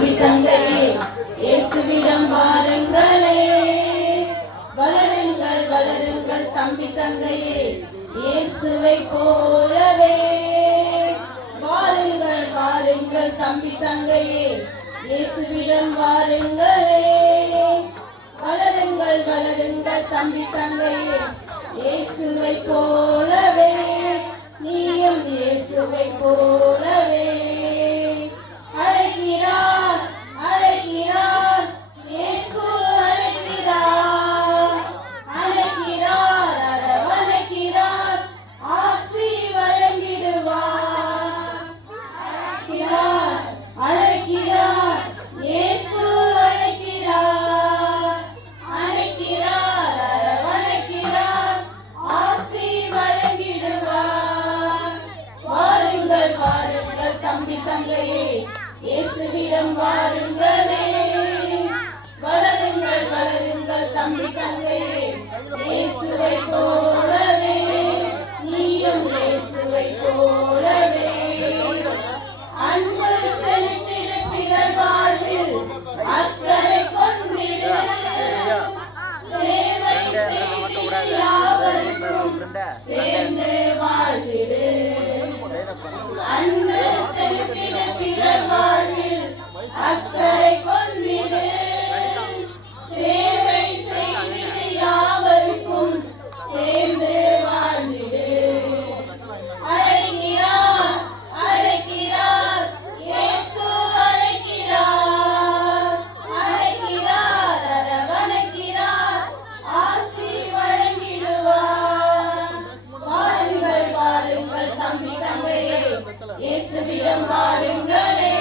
தம்பி தங்கையே இயேசுவிடம் வாருங்களே. வளருங்கள் வளருங்கள் தம்பி தங்கையே இயேசுவை போலவே. வாருங்கள் வாருங்கள் தம்பி தங்கையே இயேசுவிடம் வாருங்களே. வளருங்கள் வளருங்கள் தம்பி தங்கையே இயேசுவை போலவே. நீயும் இயேசுவை போலவே. அழைக்கிறார் அழைக்கிறார் இயேசு அழைக்கிறார். அழைக்கிறார் அரவணைக்கிறார் ஆசி வழங்கிடுவார். அழைக்கிறார் அழைக்கிறார் இயேசு அழைக்கிறார். அழைக்கிறார் அரவணைக்கிறார் ஆசி வழங்கிடுவார். வாருங்கள் வாருங்கள் தம்பி தங்கையே இயேசுவிடம் வாருங்களே. வளருங்கள் வளருங்கள் தம்பி தங்கையே இயேசுவை போலவே. நீயும் இயேசுவை போலவே. அன்பு செலுத்திட பிறர் வாழ்வில் அக்கறை கொண்டிடு. சேவை செய்திட யாவருக்கும் சேர்ந்து வாழ்ந்திடு. அன்பு செலுத்திட பிறர் வாழ்வில் அக்கறை கொண்டிடு. சேவை செய்திட யாவருக்கும் சேர்ந்து வாழ்ந்திடு. அழைக்கிறார் அழைக்கிறார் இயேசு அழைக்கிறார். அழைக்கிறார் அரவணைக்கிறார் ஆசி வழங்கிடுவார். வாருங்கள் வாருங்கள் தம்பி தங்கையே இயேசுவிடம் வாருங்களே.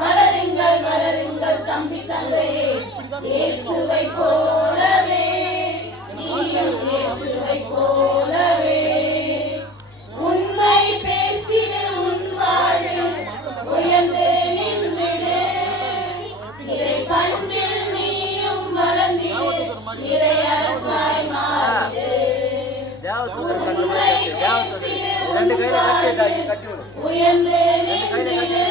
வளருங்கள் வளருங்கள் தம்பி தங்கையே இயேசுவை போலவே. நீயும் இயேசுவை போலவே. உண்மை பேசிடு உன் வாழ்வில் உயர்ந்து நின்றிடு. இறை பண்பில் நீயும் வளர்ந்திடு. இறை அரசாய் மாறிடு. உண்மை பேசிடு உன் வாழ்வில் உயர்ந்து நின்றிடு.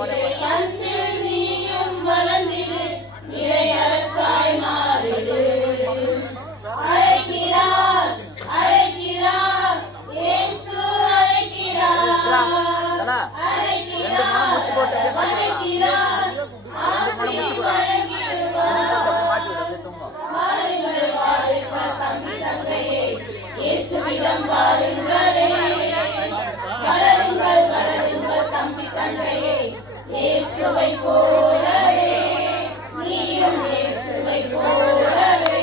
இறை அன்பில் நீயும் வளர்ந்திடு. இறை அரசாய் மாறிடு. அழைக்கிறார் அழைக்கிறார் இயேசு அழைக்கிறார். அழைக்கிறார் அழைக்கிறார் ஆசி வழங்கிடுவார். வாருங்கள் வாருங்கள் தம்பி தங்கையே இயேசுவிடம் வாருங்களே. வளருங்கள் வளருங்கள் தம்பி தங்கையே இயேசுவை போலவே. நீயும் இயேசுவை போலவே.